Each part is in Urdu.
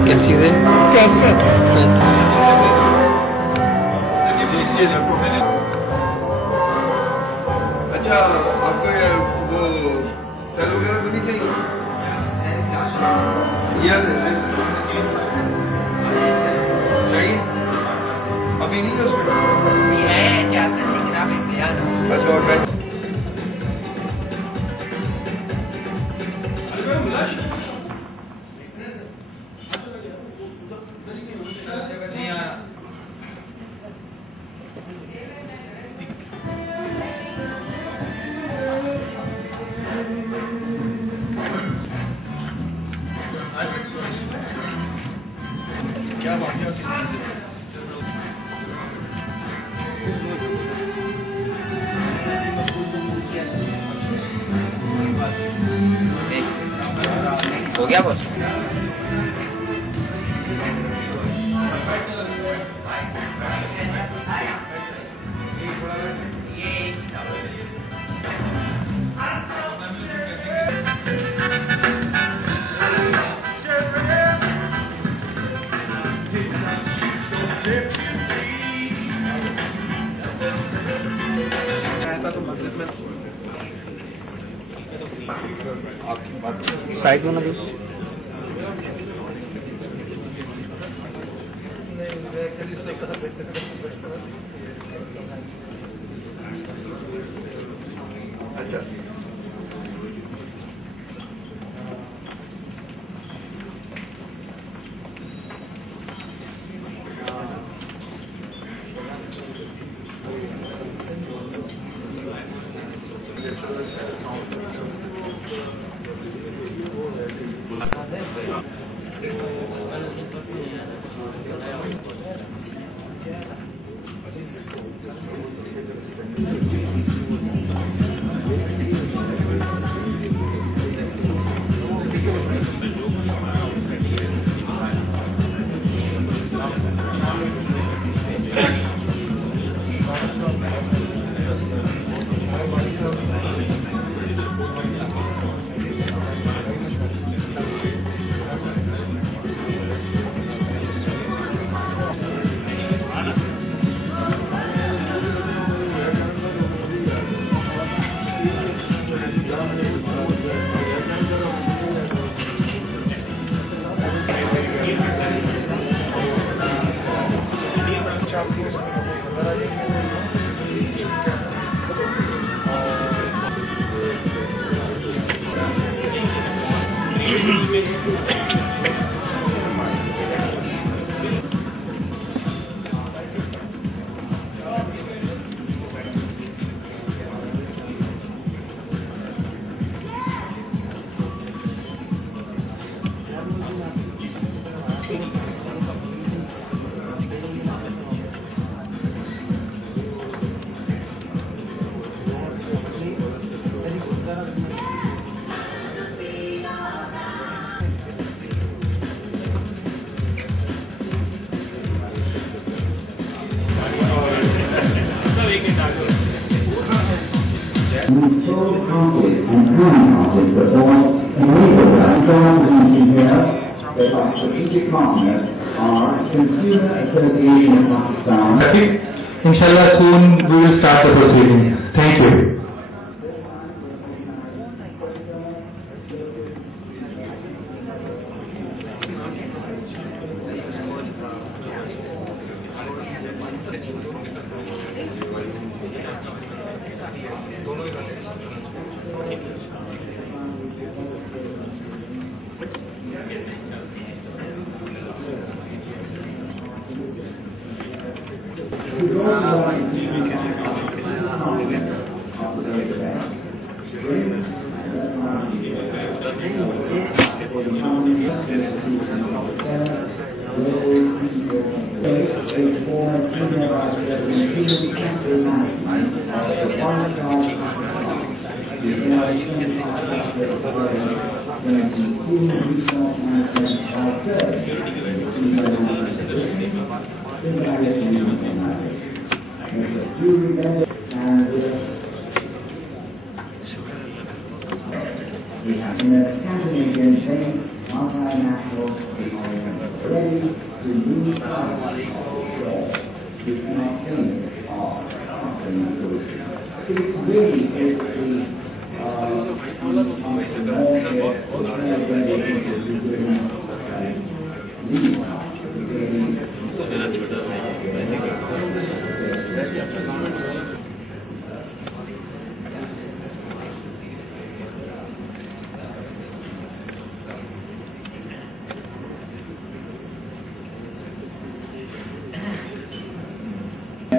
کیا چیز ہے؟ اچھا آپ کو وہ سیل وغیرہ تو نہیں چاہیے؟ چاہیے ابھی نہیں ہے اس میں؟ اچھا اور کیا بات ہے؟ ہو گیا بس. سائڈ میں نہ اچھا Inshallah, soon we will start the proceeding. Thank you. We have in a Scandinavian-based multinational economy ready to move out of shore. We cannot think of custom solution. It really is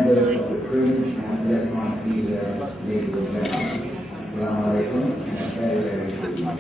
members of the crew and let my be their legal gentlemen. Assalamu alaikum and a very, very good night.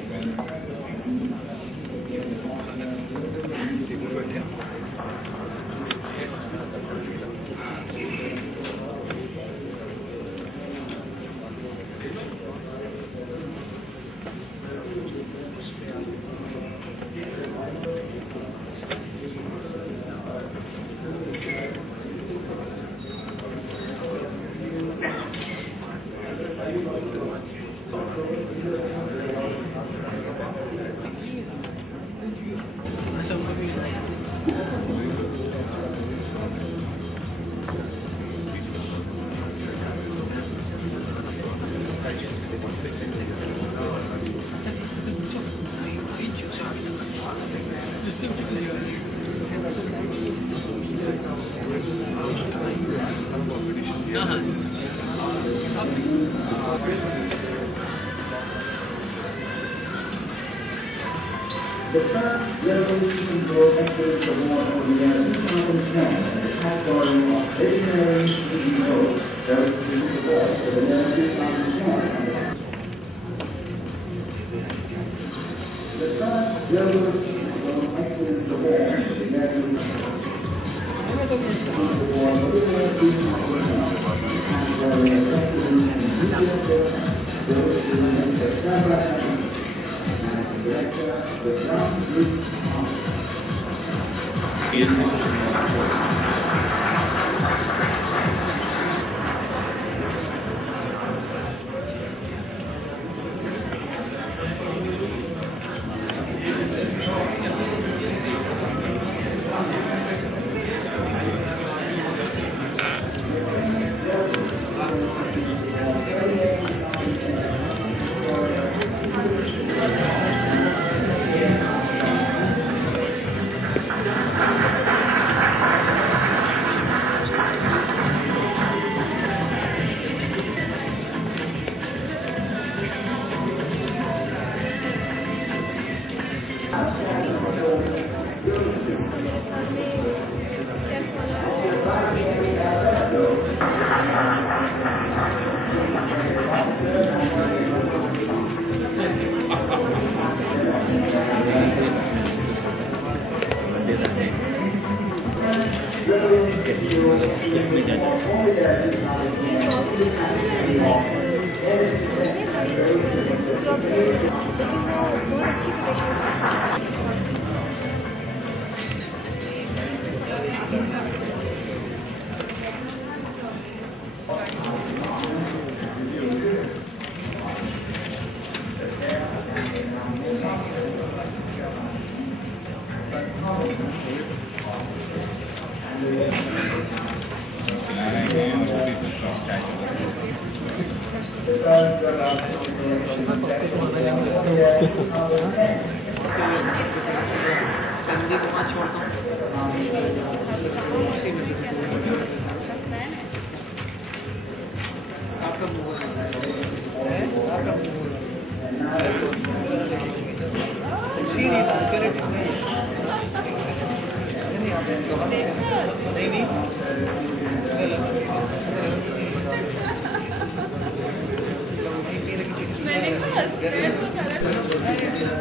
The first resolution control enters the war for the year 2010 in the category of visionary CEOs. Those who support for the year 2010. The first resolution will enter the war for the year 2010. The war for the year 2010 category of resolution those who enter the Director, the Ground Group Thank you.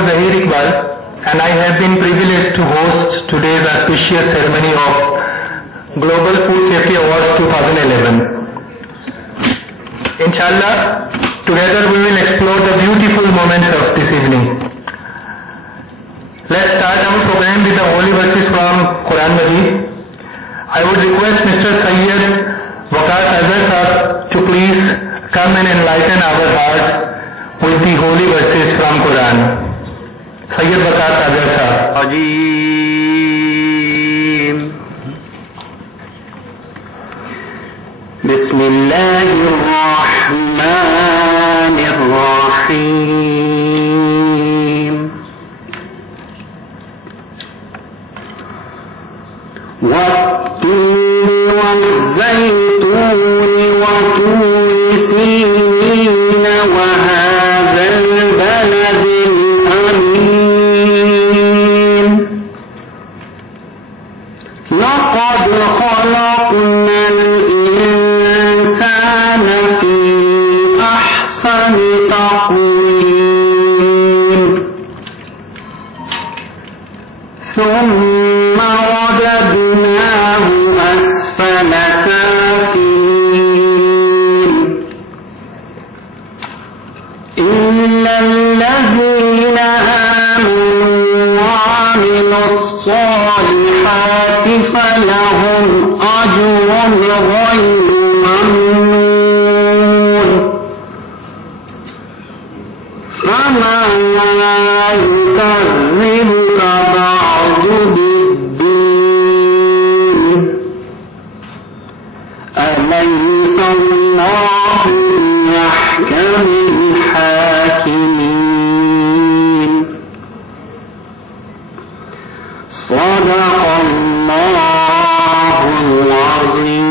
Zahir Iqbal, and I have been privileged to host today's auspicious ceremony of Global Food Safety Awards 2011. Inshallah, together we will explore the beautiful moments of this evening. Let's start our program with the holy verses from Quran Majid. I would request Mr. Sayyid Waqas Azhar Sahab to please come and enlighten our hearts with the holy verses from Quran. Sayyid Waqas Azhar Sahab. بسم الله الرحمن الرحيم والتين والزيتون وطور سينين وهذا البلد الأمين لقد خلقنا الإنسان في أحسن تقويم ثم رددناه أسفل سافلين إلا الذين آمنوا وعملوا الصالحات فلهم أجر غير ممنون فما يكذبك بعد بالدين أليس الله بأحكم الحاكمين صدق الله العظيم.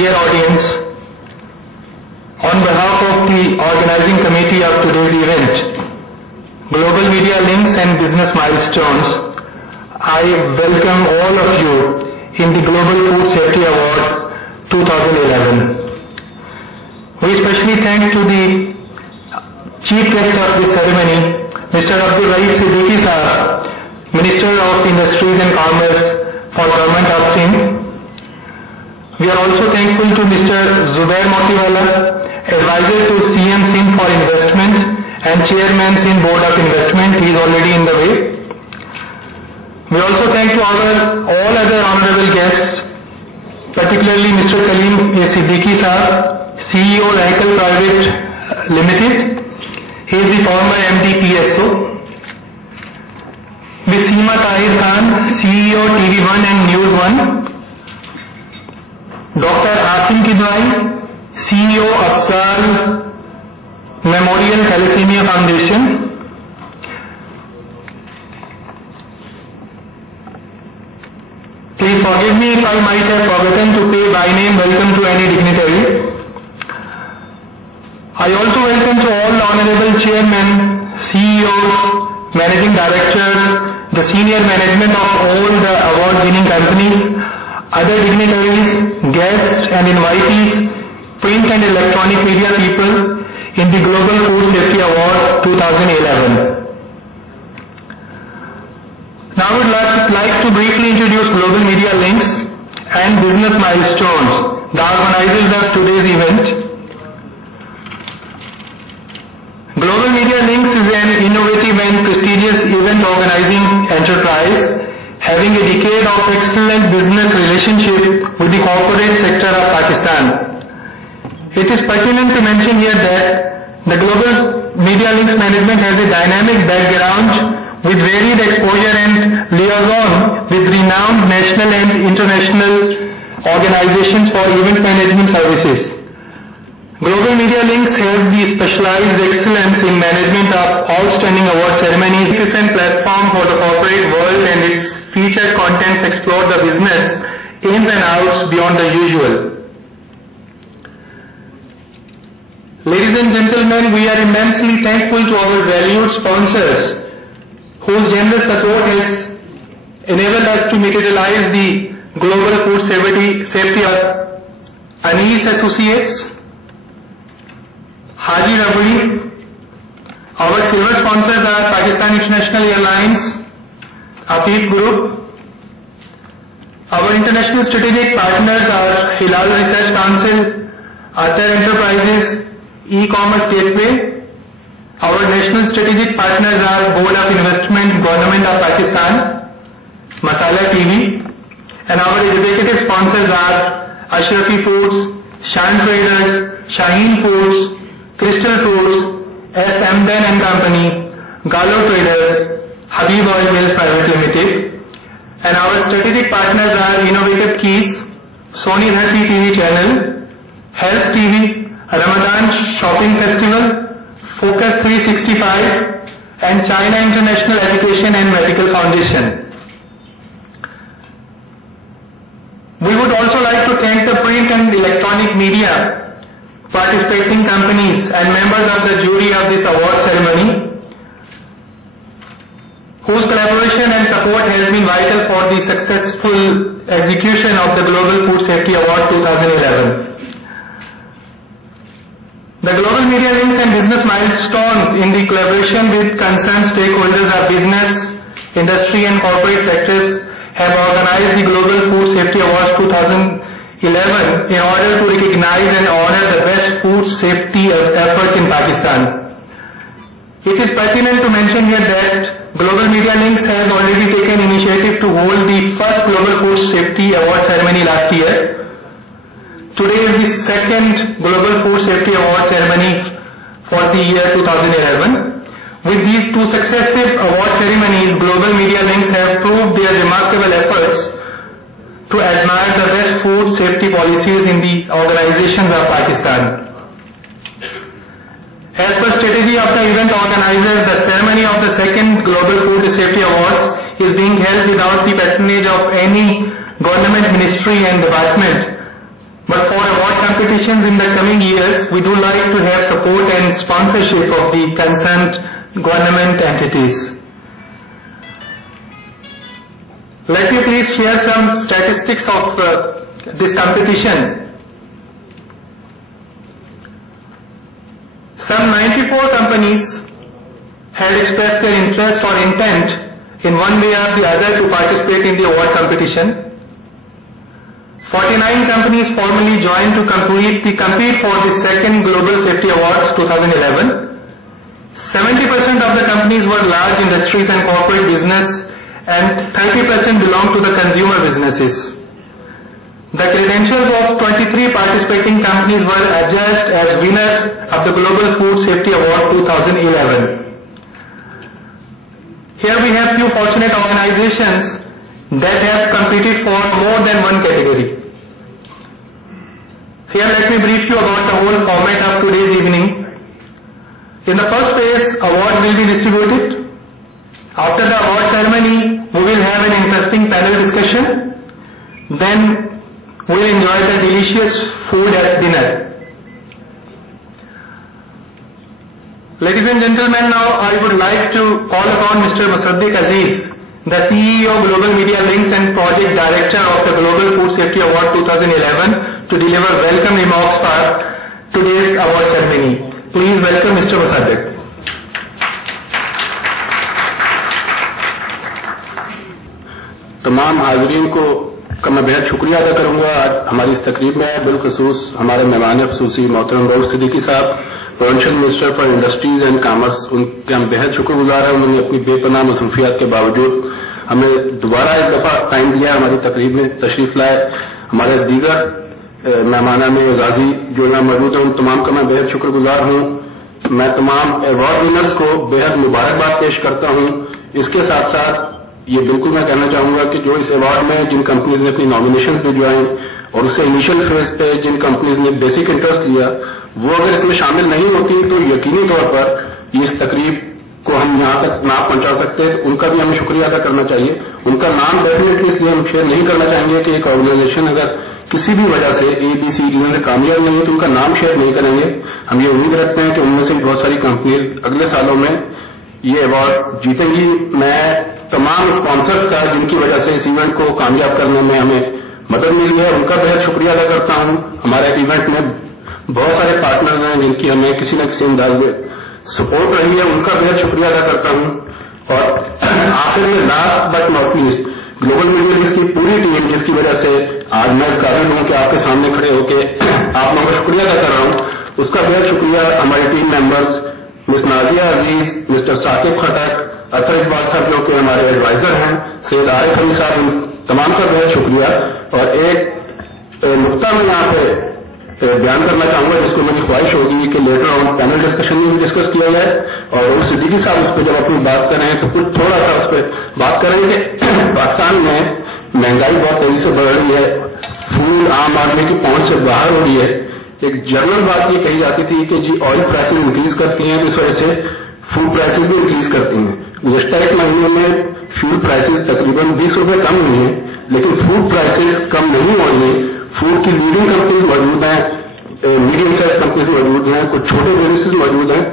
Dear audience, on behalf of the organizing committee of today's event, Global Media Links and Business Milestones, I welcome all of you in the Global Food Safety Award 2011. We especially thank to the chief guest of this ceremony, Mr. Abdul Rahim Siddiqui Sahab, Minister of Industries and Commerce for Government of Sindh. We are also thankful to Mr. Zubair Motiwala, Advisor to CM Sindh for Investment and Chairman Sindh Board of Investment. He is already in the way. We also thank to all other honorable guests, particularly Mr. Kaleem A. Siddiqui Sahab, CEO Rahikal Private Limited. He is the former MD PSO. Ms. Seema Tahir Khan, CEO TV1 and News 1. Dr. Asim Kidwai, CEO Afzal Memorial Thalassemia Foundation. Please forgive me if I might have forgotten to pay by name welcome to any dignitary. I also welcome to all the honorable chairmen, CEOs, managing directors, the senior management of all the award-winning companies, other dignitaries, guests and invitees, print and electronic media people in the Global Food Safety Award 2011. would like to briefly introduce Global Media Links and Business Milestones, the organizers of today's event. Global Media Links is an innovative and prestigious event organizing enterprise having a decade of excellent business relationship with the corporate sector of Pakistan. It is pertinent to mention here that the Global Media Links management has a dynamic background with varied exposure and liaison with renowned national and international organizations for event management services. Global Media Links has the specialized excellence in management of outstanding award ceremonies. It is a platform for the corporate world, and its featured contents explore the business ins and outs beyond the usual. Ladies and gentlemen, we are immensely thankful to our valued sponsors whose generous support has enabled us to materialize the Global Food Safety of Anis Associates, Haji Rabri. Our silver sponsors are Pakistan International Airlines, Afif Group. Our international strategic partners are Hilal Research Council, Athar Enterprises, E-Commerce Gateway. Our national strategic partners are Board of Investment, Government of Pakistan, Masala TV, and our executive sponsors are Ashrafi Foods, Shan Traders, Shaheen Foods, Crystal Foods, S. Amdan and Company, Gallo Traders, Habib Oil Mills Private Limited, and our strategic partners are Innovative Keys, Sony Dhati TV Channel, Health TV, Ramadan Shopping Festival, Focus 365, and China International Education and Medical Foundation. We would also like to thank the print and electronic media, participating companies and members of the jury of this award ceremony, whose collaboration and support has been vital for the successful execution of the Global Food Safety Award 2011. The Global Media Links and Business Milestones, in the collaboration with concerned stakeholders of business, industry and corporate sectors, have organized the Global Food Safety Awards 2011 in order to recognize and honor the best food safety efforts in Pakistan. It is pertinent to mention here that Global Media Links has already taken initiative to hold the first Global Food Safety Award ceremony last year. Today is the second Global Food Safety Award ceremony for the year 2011. With these two successive award ceremonies, Global Media Links have proved their remarkable efforts to admire the best food safety policies in the organizations of Pakistan. As per strategy of the event organizers, the ceremony of the second Global Food Safety Awards is being held without the patronage of any government ministry and department. But for award competitions in the coming years, we do like to have support and sponsorship of the concerned government entities. Let me please share some statistics of this competition. Some 94 companies had expressed their interest or intent in one way or the other to participate in the award competition. 49 companies formally joined to compete for the second Global Safety Awards 2011. 70% of the companies were large industries and corporate business, and 30% belonged to the consumer businesses. The credentials of 23 participating companies were adjudged as winners of the Global Food Safety Award 2011. Here we have few fortunate organizations that have competed for more than one category. Here let me brief you about the whole format of today's evening. In the first phase, awards will be distributed. After the award ceremony, we will have an interesting panel discussion. Then we will enjoy the delicious food at dinner. Ladies and gentlemen, now I would like to call upon Mr. Musaddiq Aziz, the CEO of Global Media Links and Project Director of the Global Food Safety Award 2011, to deliver welcome remarks for today's award ceremony. Please welcome Mr. Musaddiq. تمام حاضرین کا میں بہت شکریہ ادا کروں گا آج ہماری اس تقریب میں. بالخصوص ہمارے مہمان خصوصی محترم Rauf Siddiqui Sahab, provincial minister for industries and commerce, ان کے ہم بہت شکر گزار ہیں. انہوں نے اپنی بے پناہ مصروفیات کے باوجود ہمیں دوبارہ ایک دفعہ ٹائم دیا, ہماری تقریب میں تشریف لائے. ہمارے دیگر مہمانان اعزازی جو یہاں موجود ہیں ان تمام کا میں بہت شکر گزار ہوں. میں تمام ایوارڈ ونرز کو بہت مبارکباد پیش کرتا ہوں. اس کے ساتھ ساتھ یہ بالکل میں کہنا چاہوں گا کہ جو اس ایوارڈ میں جن کمپنیز نے اپنی نامینیشن پہ جو آئیں اور اس سے انیشل فیز پہ جن کمپنیز نے بیسک انٹرسٹ لیا وہ اگر اس میں شامل نہیں ہوتی تو یقینی طور پر یہ اس تقریب کو ہم یہاں تک نہ پہنچا سکتے. ان کا بھی ہمیں شکریہ ادا کرنا چاہیے. ان کا نام ڈیفینیٹلی اس لیے ہم شیئر نہیں کرنا چاہیں گے کہ ایک آرگنائزیشن اگر کسی بھی وجہ سے ABC ریزن سے کامیاب نہیں ہے تو ان کا نام شیئر نہیں کریں گے. ہم یہ امید رکھتے ہیں کہ ان میں سے بہت ساری کمپنیز اگلے سالوں میں یہ ایوارڈ جیتیں گی. میں تمام اسپانسرز کا جن کی وجہ سے اس ایونٹ کو کامیاب کرنے میں ہمیں مدد ملی ہے ان کا بہت شکریہ ادا کرتا ہوں. ہمارے ایونٹ میں بہت سارے پارٹنرز ہیں جن کی ہمیں کسی نہ کسی انداز میں سپورٹ رہی ہے, ان کا بہت شکریہ ادا کرتا ہوں. اور آخر میں last but not least global media لیگز کی پوری ٹیم جس کی وجہ سے آج میں اس قابل ہوں کہ آپ کے سامنے کھڑے ہو کے آپ لوگوں کا شکریہ ادا کر رہا ہوں, اس کا بہت شکریہ ہماری ٹیم ممبرز مس نازیہ عزیز, مسٹر ثاقب خٹک, اطہر اقبال صاحب جو کہ ہمارے ایڈوائزر ہیں, سید عارف علی صاحب, ان تمام کا بہت شکریہ. اور ایک نقطہ میں یہاں پہ بیان کرنا چاہوں گا جس کو میری خواہش ہوگی کہ لیٹر آن پینل ڈسکشن میں بھی ڈسکس کیا جائے اور رؤف صدیقی صاحب اس پہ جب اپنی بات کریں تو کچھ تھوڑا سا اس پہ بات کریں کہ پاکستان میں مہنگائی بہت تیزی سے بڑھ رہی ہے, فوڈ عام آدمی کی پہنچ سے باہر ہو رہی ہے. ایک جنرل بات یہ کہی جاتی تھی کہ جی آئل پرائسز انکریز کرتی ہیں تو اس وجہ سے فوڈ پرائسز بھی انکریز کرتی ہیں. گزشتہ ایک مہینے میں فیول پرائسز تقریباً 20 روپے کم ہوئی ہیں لیکن فوڈ پرائسز کم نہیں ہوئی ہیں. فوڈ کی لیڈنگ کمپنیز موجود ہیں, میڈیم سائز کمپنیز موجود ہیں, کچھ چھوٹے بزنسز موجود ہیں.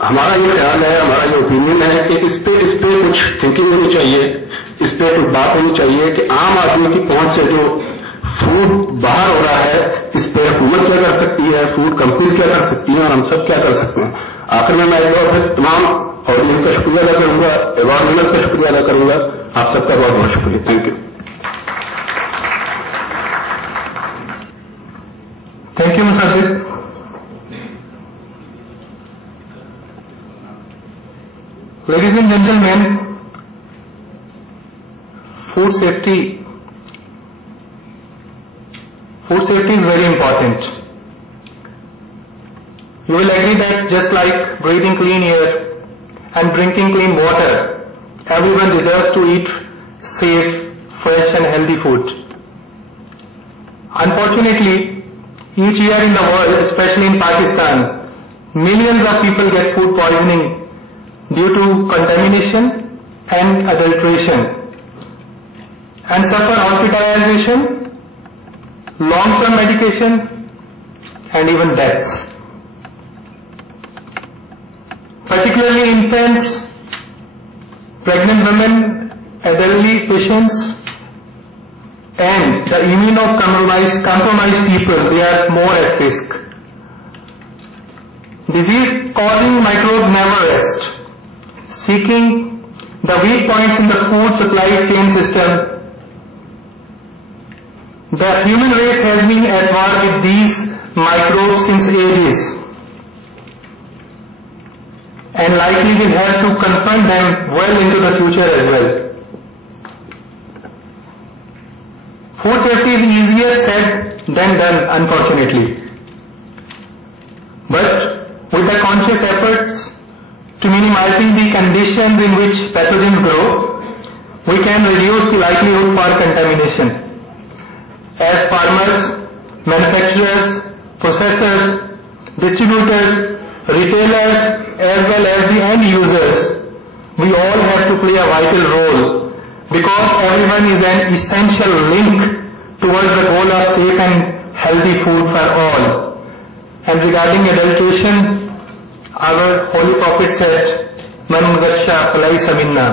ہمارا یہ خیال ہے, ہمارا یہ اوپینین ہے کہ اس پہ کچھ تھنکنگ ہونی چاہیے, اس پہ کچھ بات ہونی چاہیے کہ عام آدمی کی پہنچ سے جو فوڈ باہر ہو رہا ہے اس پہ حکومت کیا کر سکتی ہے, فوڈ کمپنیز کیا کر سکتی ہیں اور ہم سب کیا کر سکتے ہیں. آخر میں ایک بار پھر تمام آڈینس کا شکریہ ادا کروں گا, ایوارڈ ونرز کا شکریہ ادا کروں گا. آپ سب کا بہت بہت شکریہ. Thank you. Thank you, Musaddiq. Ladies and gentlemen, food safety is very important. You will agree that just like breathing clean air and drinking clean water, everyone deserves to eat safe, fresh and healthy food. Unfortunately, each year in the world, especially in Pakistan, millions of people get food poisoning due to contamination and adulteration and suffer hospitalization, long-term medication and even deaths. Particularly infants, pregnant women, elderly patients and the immunocompromised people, they are more at risk. Disease-causing microbes never rest, seeking the weak points in the food supply chain system. The human race has been at war with these microbes since ages and likely will have to confront them well into the future as well. Food safety is easier said than done, unfortunately. But with the conscious efforts to minimizing the conditions in which pathogens grow, we can reduce the likelihood for contamination. As farmers, manufacturers, processors, distributors, retailers, as well as the end users, we all have to play a vital role because everyone is an essential link towards the goal of safe and healthy food for all. And regarding adulteration, our Holy Prophet said, "Man ghasha falaysa minna."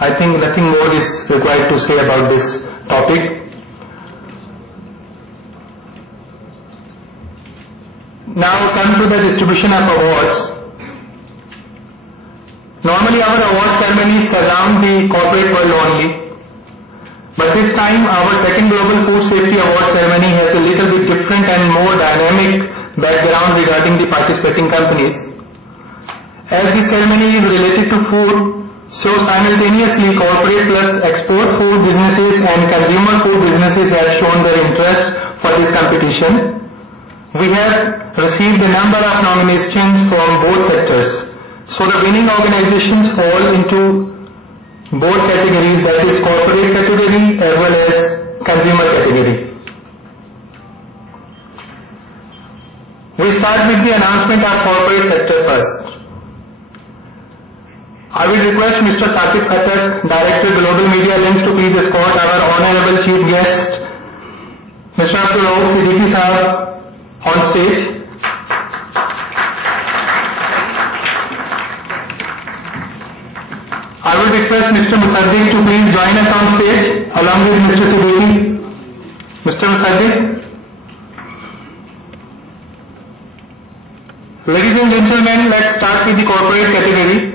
I think nothing more is required to say about this topic. Now come to the distribution of awards. Normally our award ceremonies surround the corporate world only, But this time our second Global Food Safety Award ceremony has a little bit different and more dynamic background regarding the participating companies. As this ceremony is related to food, so simultaneously corporate plus export food businesses and consumer food businesses have shown their interest for this competition. We have received a number of nominations from both sectors. So the winning organizations fall into both categories, that is corporate category as well as consumer category. We start with the announcement of corporate sector first. I will request Mr. Saqib Khattak, Director Global Media Links, to please escort our honorable chief guest, Mr. Abdul Rauf Siddiqui Sahab, on stage. I will request Mr. Musaddiq to please join us on stage along with Mr. Siddiqui. Mr. Musaddiq. Ladies and gentlemen, let's start with the corporate category.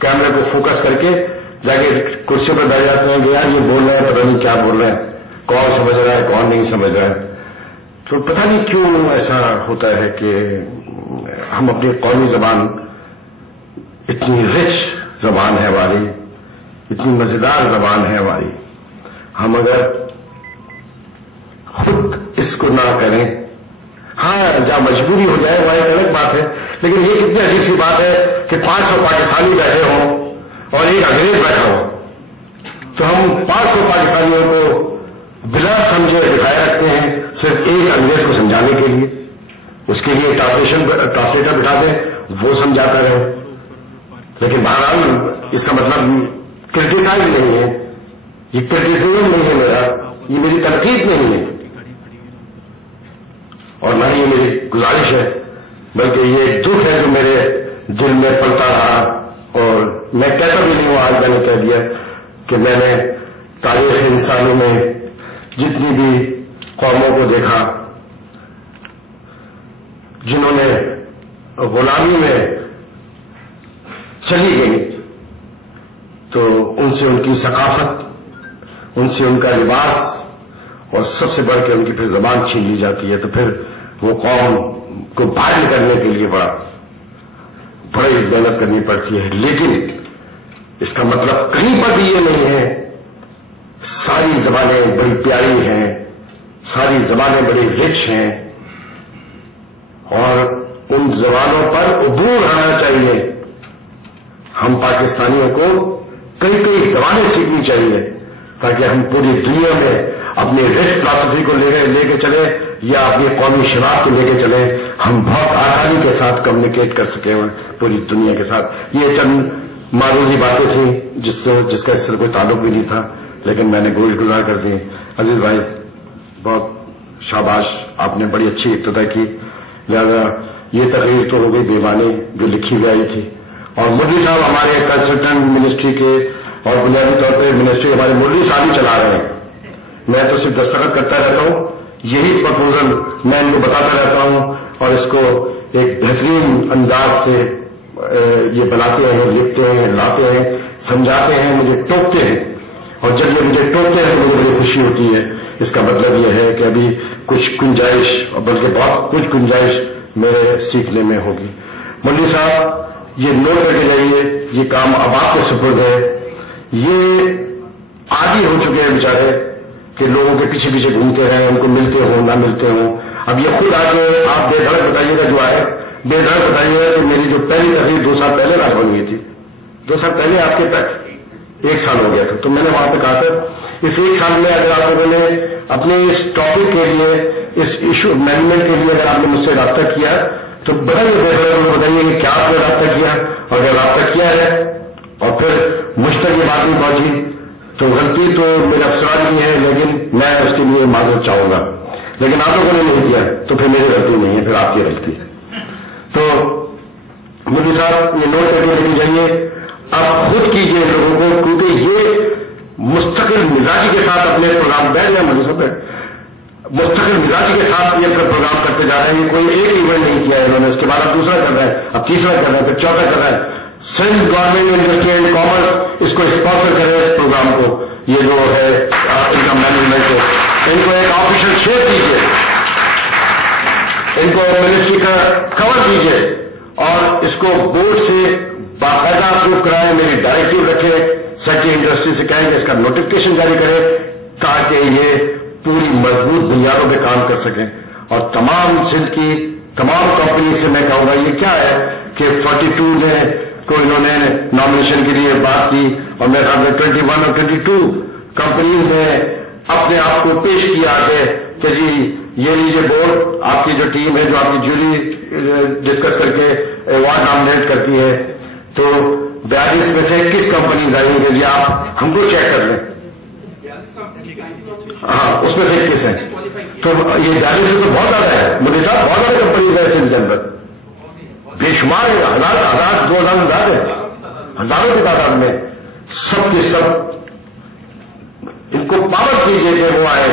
کیمرے کو فوکس کر کے جا کے کرسی پر بیٹھ جاتے ہیں کہ یار یہ بول رہے ہیں پتہ نہیں کیا بول رہے ہیں, کون سمجھ رہا ہے کون نہیں سمجھ رہا ہے. تو پتہ نہیں کیوں ایسا ہوتا ہے کہ ہم اپنی قومی زبان, اتنی رچ زبان ہے ہماری, اتنی مزیدار زبان ہے ہماری, ہم اگر خود اس کو نہ کریں, ہاں جہاں مجبوری ہو جائے وہ ایک الگ بات ہے, لیکن یہ کتنی عجیب سی بات ہے کہ 500 پاکستانی بیٹھے ہوں اور ایک انگریز بیٹھا ہو, تو ہم 500 پاکستانیوں کو بلا سمجھے دکھائے رکھتے ہیں صرف ایک انگریز کو سمجھانے کے لیے. اس کے لیے ٹرانسلیٹر بٹھا دیں, وہ سمجھاتا رہے. لیکن بہرحال اس کا مطلب کرٹیسائز نہیں ہے, یہ کرٹیسزم نہیں ہے میرا, یہ میری تنقید نہیں ہے اور نہ ہی یہ میری گزارش ہے, بلکہ یہ دکھ ہے جو میرے دل میں پلتا رہا. اور میں کہتا بھی نہیں ہوں, آج میں نے کہہ دیا کہ میں نے تاریخ انسانی میں جتنی بھی قوموں کو دیکھا جنہوں نے غلامی میں چلی گئی, تو ان سے ان کی ثقافت, ان سے ان کا لباس, اور سب سے بڑھ کے ان کی پھر زبان چھین لی جاتی ہے. تو پھر وہ قوم کو باہر نکلنے کے لیے بڑی محنت کرنی پڑتی ہے. لیکن اس کا مطلب کہیں پر بھی یہ نہیں ہے ساری زبانیں بڑی پیاری ہیں, ساری زبانیں بڑی رچ ہیں, اور ان زبانوں پر عبور آنا چاہیے. ہم پاکستانیوں کو کئی زبانیں سیکھنی چاہیے تاکہ ہم پوری دنیا میں اپنی رچ فلاسفی کو لے کے چلیں یا اپنی قومی شناخت کو لے کے چلیں. ہم بہت آسانی کے ساتھ کمیونیکیٹ کر سکیں پوری دنیا کے ساتھ. یہ چند معروضی باتیں تھیں جس کا اس سے کوئی تعلق بھی نہیں تھا, لیکن میں نے گزار کر دی. عزیز بھائی بہت شاباش, آپ نے بڑی اچھی ابتدا کی. لہذا یہ تقریر تو ہو گئی بیمانی جو لکھی ہوئی آئی تھی. اور مرلی صاحب ہمارے کنسلٹنٹ منسٹری کے, اور بنیادی طور پہ منسٹری ہمارے مرلی صاحب ہی چلا رہے ہیں. میں تو صرف دستخط کرتا رہتا ہوں, یہی پرپوزل میں ان کو بتاتا رہتا ہوں, اور اس کو ایک بہترین انداز سے یہ بناتے ہیں, لکھتے ہیں, لاتے ہیں, سمجھاتے ہیں, مجھے ٹوکتے ہیں. اور جب یہ مجھے ٹوکتے ہیں تو مجھے بڑی خوشی ہوتی ہے. اس کا مطلب یہ ہے کہ ابھی کچھ گنجائش, بلکہ بہت کچھ گنجائش میرے سیکھنے میں ہوگی. مولوی صاحب یہ نوٹ کر کے جائیے, یہ کام اب آپ کے سپرد ہے. یہ عادی ہو چکے ہیں بیچارے کہ لوگوں کے پیچھے پیچھے گھومتے ہیں, ان کو ملتے ہوں نہ ملتے ہوں. اب یہ خود آگے آپ بے دھڑک بتائیے گا, جو آئے بے دھڑک بتائیے گا کہ میری جو پہلی تقریر 2 سال پہلے رات بن گئی تھی, 2 سال پہلے آپ کے تک 1 سال ہو گیا تھا. تو میں نے وہاں پہ کہا تھا اس 1 سال میں اگر آپ لوگوں نے اپنے اس ٹاپک کے لیے, اس ایشو مینجمنٹ کے لیے اگر آپ نے مجھ سے رابطہ کیا تو بتائیے, بتائیے کہ کیا آپ نے رابطہ کیا, اور اگر رابطہ کیا ہے اور پھر مجھ تک یہ بات نہیں پہنچی تو غلطی تو میرے افسران کی ہے, لیکن میں اس کے لیے معذرت چاہوں گا. لیکن آپ لوگوں نے نہیں کیا تو پھر میری غلطی نہیں ہے, پھر آپ کی غلطی. تو مودی صاحب یہ نوٹ کر کے لے جائیے, آپ خود کیجیے لوگوں کو, کیونکہ یہ مستقل مزاجی کے ساتھ اپنے پروگرام بیٹھ گئے. مودی صاحب مستقل مزاجی کے ساتھ یہ اپنا پروگرام کرتے جا رہے ہیں. کوئی ایک ایونٹ نہیں کیا ہے انہوں نے, اس کے بعد اب دوسرا کر رہا ہے, اب تیسرا کر رہا ہے, پھر چوتھا کر رہا ہے. سینٹ گورنمنٹ انڈسٹری اینڈ کامرس اس کو اسپانسر کرے اس پروگرام کو, یہ جو ہے ان کا مینجمنٹ ہے, ان کو ایک آفیشیل شیپ دیجیے, ان کو منسٹری کا کور دیجیے, اور اس کو بورڈ سے باقاعدہ اپروو کرائیں. میری ڈائریکٹو رکھے, سیکٹری انڈسٹری سے کہیں کہ اس کا نوٹیفکیشن جاری کرے تاکہ یہ پوری مضبوط بنیادوں پہ کام کر سکیں. اور تمام سندھ کی تمام کمپنی سے میں کہوں گا, یہ کیا ہے کہ 42 نے کو انہوں نے نامنیشن کے لیے بات کی, اور میرے خیال میں 21 اور 22 کمپنیز نے اپنے آپ کو پیش کیا ہے کہ جی یہ لیجیے بورڈ, آپ کی جو ٹیم ہے جو آپ کی جوری ڈسکس کر کے ایوارڈ نامنیٹ کرتی ہے, تو 42 میں سے 21 کمپنیز آئی ہیں کہ جی آپ ہم کو چیک کر لیں. ہاں اس میں سے 21 ہیں, تو یہ 42 سے تو بہت زیادہ ہے. مودی صاحب بہت زیادہ کمپنیز ہیں اس کے اندر, بے شمار 1000 2000 زیادہ ہے, ہزاروں کی تعداد میں. سب کے سب ان کو پاور کیجیے کہ وہ آئے.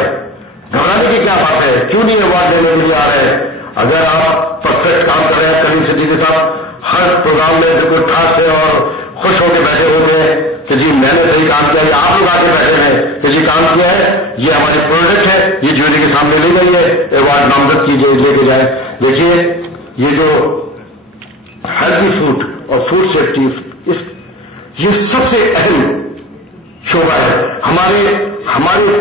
گھبرانے کی کیا بات ہے, کیوں نہیں ایوارڈ دینے کے لیے آ رہے ہیں؟ اگر آپ پرفیکٹ کام کر رہے ہیں کریم صدیقی صاحب, ہر پروگرام میں بالکل ٹھاس ہے اور خوش ہو کے بیٹھے ہوتے ہیں کہ جی میں نے صحیح کام کیا, یا آپ لوگ آ کے بیٹھے ہیں کہ جی کام کیا ہے, یہ ہماری پروجیکٹ ہے, یہ جوری کے سامنے لے گئی ہے, ایوارڈ نامزد کیجیے, لے کے جائے. دیکھیے یہ جو ہیلتھی فوڈ اور فوڈ سیفٹی یہ سب سے اہم شعبہ ہے. ہمارے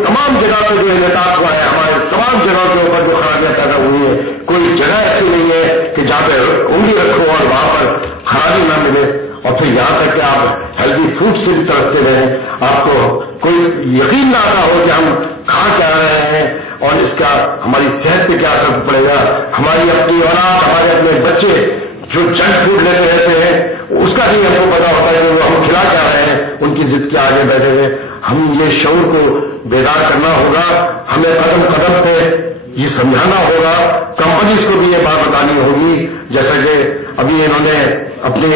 تمام جگہ سے جو انعطاف ہوا ہے, ہمارے تمام جگہوں کے اوپر جو خرابیاں پیدا ہوئی ہیں, کوئی جگہ ایسی نہیں ہے کہ جہاں پہ انگلی رکھو اور وہاں پر خرابی نہ ملے. اور پھر یہاں تک کہ آپ ہیلتھی فوڈ سے بھی ترستے رہیں, آپ کو کوئی یقین نہ آتا ہو کہ ہم کھا کیا رہے ہیں اور اس کا ہماری صحت پہ کیا اثر پڑے گا. ہماری اپنی اولاد, ہمارے اپنے بچے جو جنک فوڈ لیتے رہتے ہیں, اس کا نہیں ہم کو پتا ہوتا ہے کہ وہ ہم کھلا کیا رہے ہیں, ان کی ضد کے آگے بیٹھے ہوئے. ہم یہ شعور کو بیدار کرنا ہوگا, ہمیں قدم قدم پہ یہ سمجھانا ہوگا, کمپنیز کو بھی یہ بات بتانی ہوگی. جیسا کہ ابھی انہوں نے اپنے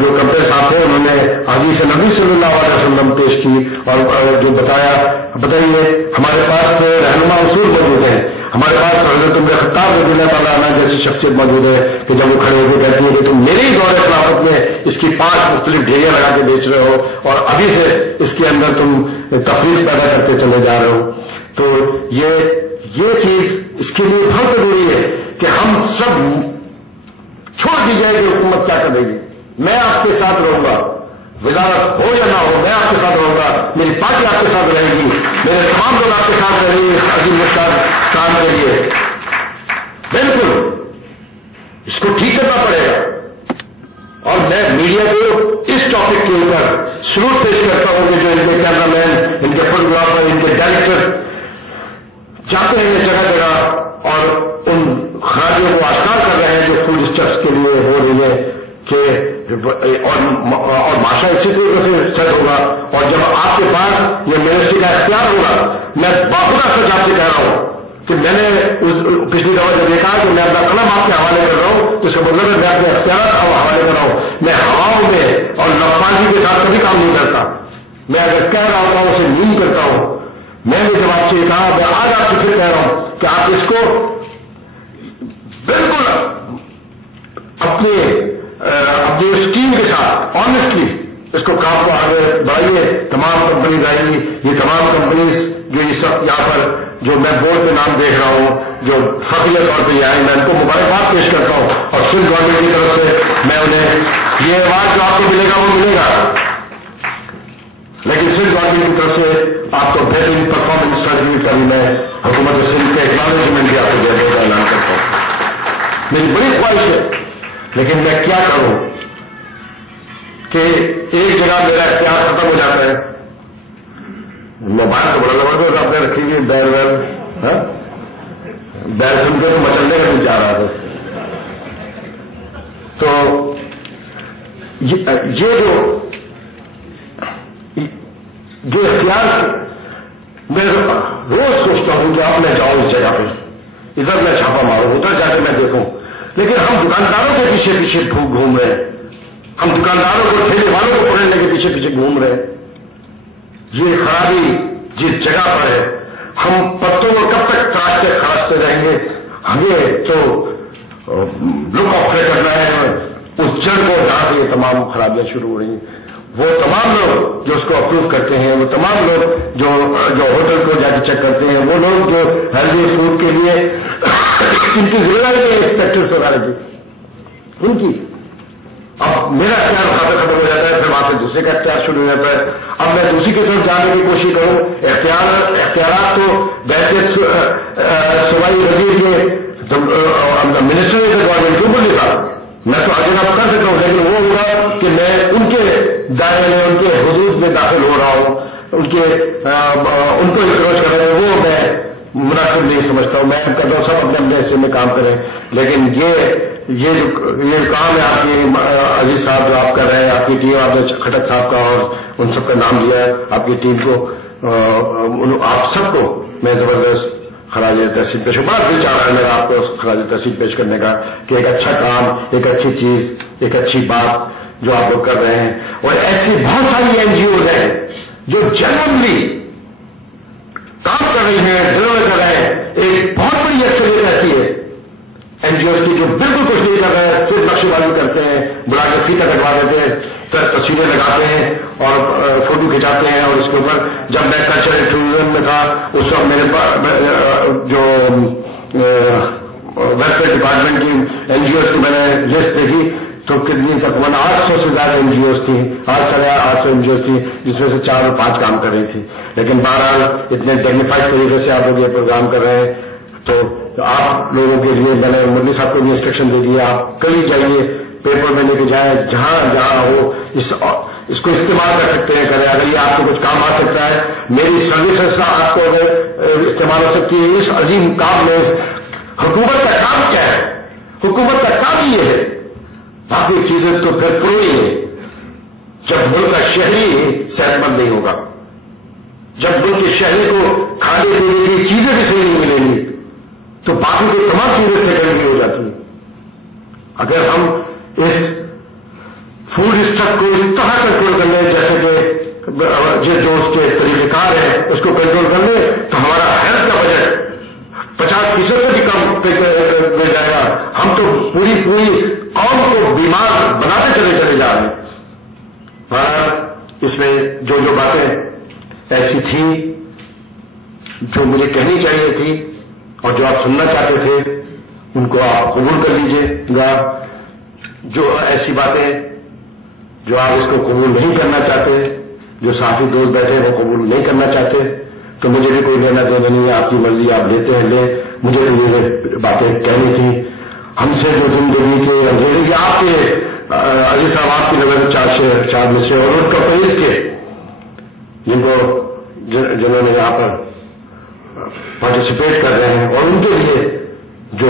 جو کمپنی صاحب تھے انہوں نے حدیث نبی صلی اللہ علیہ وسلم پیش کی اور جو بتائیے ہمارے پاس رہنما اصول موجود ہیں. ہمارے پاس حضرت عمر خطاب رضی اللہ تعالیٰ عنہ جیسی شخصیت موجود ہے کہ جب وہ کھڑے ہو کے کہتی ہے کہ تم میرے ہی دور خلافت میں اس کی 5 مختلف ڈھیریاں لگا کے بیچ رہے ہو اور ابھی سے اس کے اندر تم تفریق پیدا کرتے چلے جا رہے ہو. تو یہ چیز اس کے لیے بہت ضروری ہے کہ ہم سب چھوڑ دی جائے کہ حکومت کیا کرے گی. میں آپ کے ساتھ رہوں گا, وزارت ہو یا نہ ہو, میں آپ کے ساتھ رہوں گا, میری پارٹی آپ کے ساتھ رہے گی, میرے تمام لوگ آپ کے ساتھ رہیں گے اس عظیم کام کے لیے. بالکل اس کو ٹھیک کرنا پڑے گا. اور میں میڈیا کو اس ٹاپک کے اوپر سلوٹ پیش کرتا ہوں کہ جو ان کے کیمرہ مین, ان کے فوٹوگرافر, ان کے ڈائریکٹر جاتے ہیں جگہ جگہ اور ان خرابیوں کو آشکار کر رہے ہیں جو فوڈ اسٹفس کے لیے ہو رہی ہے کہ اور معاشرہ اسی طریقے سے سیٹ ہوگا. اور جب آپ کے پاس یہ منسٹری کا اختیار ہوگا, میں باخدا سچ آپ سے کہہ رہا ہوں کہ میں نے پچھلی دفعہ جب دیکھا کہ میں اپنا قلم آپ کے حوالے کر رہا ہوں تو اس کا مطلب ہے میں اپنے اختیارات کا حوالے کر رہا ہوں. میں ہواؤں میں اور لفاظی کے ساتھ کبھی کام نہیں کرتا. میں اگر کہہ رہا ہوتا ہوں اسے نہیں کرتا ہوں. میں نے جب آپ سے کہا, میں آج آپ سے پھر کہہ رہا ہوں کہ آپ اس کو بالکل اپنی اس ٹیم کے ساتھ آنےسٹلی اس کو کام کو آگے بڑھائیے. تمام کمپنیز آئیں گی, یہ تمام کمپنیز جو اس وقت یہاں پر جو میں بورڈ پہ نام دیکھ رہا ہوں جو فخریہ طور پہ یہ آئے, میں ان کو مبارکباد پیش کرتا ہوں. اور سندھ گورنمنٹ کی طرف سے میں انہیں یہ ایوارڈ جو آپ کو ملے گا وہ ملے گا, لیکن سندھ گورنمنٹ کی طرف سے آپ کو بہترین پرفارمنس سرٹیفکیٹ کا بھی میں حکومت سندھ کے ایکنالجمنٹ بھی آپ کو دینے کا اعلان کرتا ہوں. میری بڑی خواہش ہے, لیکن میں کیا کروں کہ ایک جگہ میرا اختیار ختم ہو جاتا ہے. موبائل تو بڑا زبردست آپ نے رکھی ہوئی, بیل سن کے تو مچلنے کا نہیں چاہ رہا تھا. تو یہ جو اختیار میں روز سوچتا ہوں کہ اب میں جاؤں اس جگہ پہ, ادھر میں چھاپا ماروں, ادھر جا کے میں دیکھوں, لیکن ہم دکانداروں کے پیچھے پیچھے گھوم رہے ہیں, ہم دکانداروں کو ٹھیلے والوں کو پکڑنے کے پیچھے پیچھے گھوم رہے ہیں. یہ خرابی جس جگہ پر ہے, ہم پتوں کو کب تک تراشتے خراشتے رہیں گے. ہمیں تو لک آف کرنا ہے اس جڑ کو جہاں سے یہ تمام خرابیاں شروع ہو رہی ہیں. وہ تمام لوگ جو اس کو اپروو کرتے ہیں, وہ تمام لوگ جو ہوٹل کو جا کے چیک کرتے ہیں, وہ لوگ جو ہیلتھی فوڈ کے لیے ان کی ضرورت ہے انسپیکٹرس وغیرہ کی, ان کی اب میرا اختیار خاطر ختم ہو جاتا ہے, پھر وہاں سے دوسرے کا اختیار شروع ہو جاتا ہے. اب میں دوسری کی طرف جانے کی کوشش کروں. اختیارات تو ویسے صوبائی وزیر کے منسٹر گورنمنٹ کیوں بولے صاحب, میں تو ہر جگہ کر سکتا ہوں, لیکن وہ ہوگا کہ میں ان کے دائرے میں, ان کے حدود میں داخل ہو رہا ہوں, ان کو اپروچ کر رہا ہوں, وہ میں مناسب نہیں سمجھتا ہوں. میں کہتا ہوں سب اپنے اپنے حصے میں کام کریں, لیکن یہ کام ہے آپ کی عزیز صاحب جو آپ کر رہے ہیں, آپ کی ٹیم, آپ نے کھٹک صاحب کا اور ان سب کا نام لیا ہے, آپ کی ٹیم کو, آپ سب کو میں زبردست خراج تحسین پیش, بڑا دل چاہ رہا ہے میرا آپ کو خراج تحسین پیش کرنے کا کہ ایک اچھا کام, ایک اچھی چیز, ایک اچھی بات جو آپ لوگ کر رہے ہیں. اور ایسی بہت ساری این جی اوز ہیں جو جنرلی کام کر رہی ہیں, ڈلیور کر رہے ہیں. ایک بہت بڑی اکثریت ایسی ہے این جی اوز کی جو بالکل کچھ نہیں کر رہے ہیں، صرف نقشے بازی کرتے ہیں، بلا کے فیتا کٹوا دیتے ہیں، تصویریں لگاتے ہیں اور فوٹو کھینچاتے ہیں. اور اس کے اوپر جب میں کلچر اینڈ ٹورزم میں تھا اس وقت میرے پاس جو ویلفیئر ڈپارٹمنٹ کی این جی اوز کی میں نے لسٹ دیکھی تو کتنی تقریباً 800 سے زیادہ این جی اوز تھی، 800 این جی اوز تھی، جس میں سے 4 اور 5 کام کر رہی تھی. لیکن بہرحال اتنے ڈیگنیفائڈ طریقے سے آپ لوگ یہ پروگرام کر رہے ہیں تو آپ لوگوں کے لیے میں نے مرغی صاحب کو بھی انسٹرکشن دے دیا، آپ کل ہی جائیے پیپر میں لے کے جائیں، جہاں جہاں ہو اس کو استعمال کر سکتے ہیں کریں. اگر یہ آپ کو کچھ کام آ سکتا ہے، میری سروسز آپ کو اگر استعمال ہو سکتی ہے اس عظیم کام میں. حکومت کا کام کیا ہے؟ حکومت کا کام یہ ہے، باقی چیزیں تو پھر فروئی ہے. جب ملک کا شہری صحت مند نہیں ہوگا، جب ملک کے شہری کو کھانے پینے کی چیزیں بھی صحیح نہیں ملیں گی تو باقی کو تمام چیزیں سیکنڈری ہو جاتی ہیں. اگر ہم اس فوڈ اسٹرک کو اس طرح کنٹرول کر لیں جیسے کہ جو اس کے طریقہ کار ہے اس کو کنٹرول کر لیں تو ہمارا ہیلتھ کا بجٹ 50% سے بھی کم مل جائے گا. ہم تو پوری قوم کو بیمار بناتے چلے جا رہے ہیں. اس میں جو باتیں ایسی تھیں جو مجھے کہنی چاہیے تھی اور جو آپ سننا چاہتے تھے ان کو آپ قبول کر لیجئے گا. جو ایسی باتیں جو آپ اس کو قبول نہیں کرنا چاہتے، جو صحافی دوست بیٹھے وہ قبول نہیں کرنا چاہتے، تو مجھے بھی کوئی لینا دینا نہیں ہے. آپ کی مرضی، آپ لیتے ہیں لیں. مجھے تو یہ باتیں کہنی تھی. ہم سے جو زندگی کے اندھیرے آپ کے عزیز صاحب آپ کی نظر چار میں سے اور ان کمپنیز کے جنہوں نے یہاں پر پارٹیسپیٹ کر رہے ہیں اور ان کے لیے جو